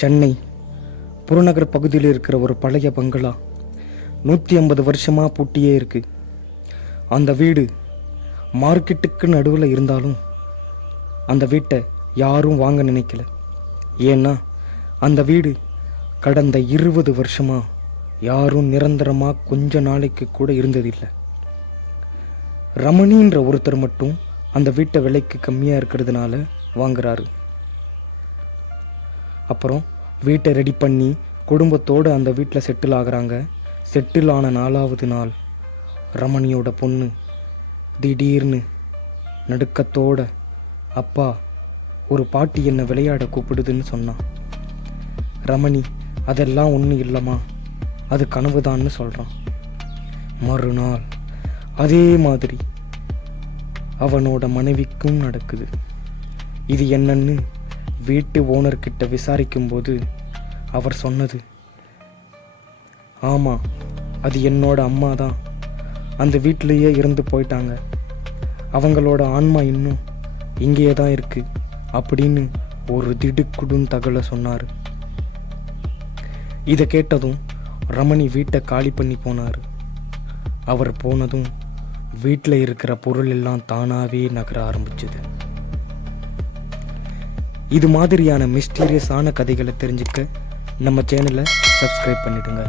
சென்னை புறநகர் பகுதியில் இருக்கிற ஒரு பழைய பங்களா 150 வருஷமாக பூட்டியே இருக்கு. அந்த வீடு மார்க்கெட்டுக்கு நடுவில் இருந்தாலும் அந்த வீட்டை யாரும் வாங்க நினைக்கல. ஏன்னா அந்த வீடு கடந்த 20 வருஷமாக யாரும் நிரந்தரமாக கொஞ்ச நாளைக்கு கூட இருந்ததில்லை. ரமணின்ற ஒருத்தர் மட்டும் அந்த வீட்டை விலைக்கு கம்மியாக இருக்கிறதுனால வாங்குறாரு. அப்புறம் வீட்டை ரெடி பண்ணி குடும்பத்தோடு அந்த வீட்டில் செட்டில் ஆகுறாங்க. செட்டில் ஆன 4வது நாள் ரமணியோட பொண்ணு திடீர்னு நடுக்கத்தோட, அப்பா, ஒரு பாட்டி என்னை விளையாட கூப்பிடுதுன்னு சொன்னான். ரமணி, அதெல்லாம் ஒன்றும் இல்லைம்மா, அது கனவுதான்னு சொல்கிறான். மறுநாள் அதே மாதிரி அவனோட மனைவிக்கும் நடக்குது. இது என்னன்னு வீட்டு ஓனர்கிட்ட விசாரிக்கும்போது அவர் சொன்னது, ஆமாம், அது என்னோட அம்மா தான். அந்த வீட்டிலேயே இறந்து போயிட்டாங்க. அவங்களோட ஆன்மா இன்னும் இங்கேயே தான் இருக்கு அப்படின்னு ஒரு திடுக்குடும் தகவலை சொன்னார். இதை கேட்டதும் ரமணி வீட்டை காலி பண்ணி போனார். அவர் போனதும் வீட்டில் இருக்கிற பொருள் எல்லாம் தானாகவே நகர ஆரம்பிச்சது. இது மாதிரியான மிஸ்டீரியஸான கதைகளை தெரிஞ்சுக்க நம்ம சேனலை சப்ஸ்கிரைப் பண்ணிடுங்க.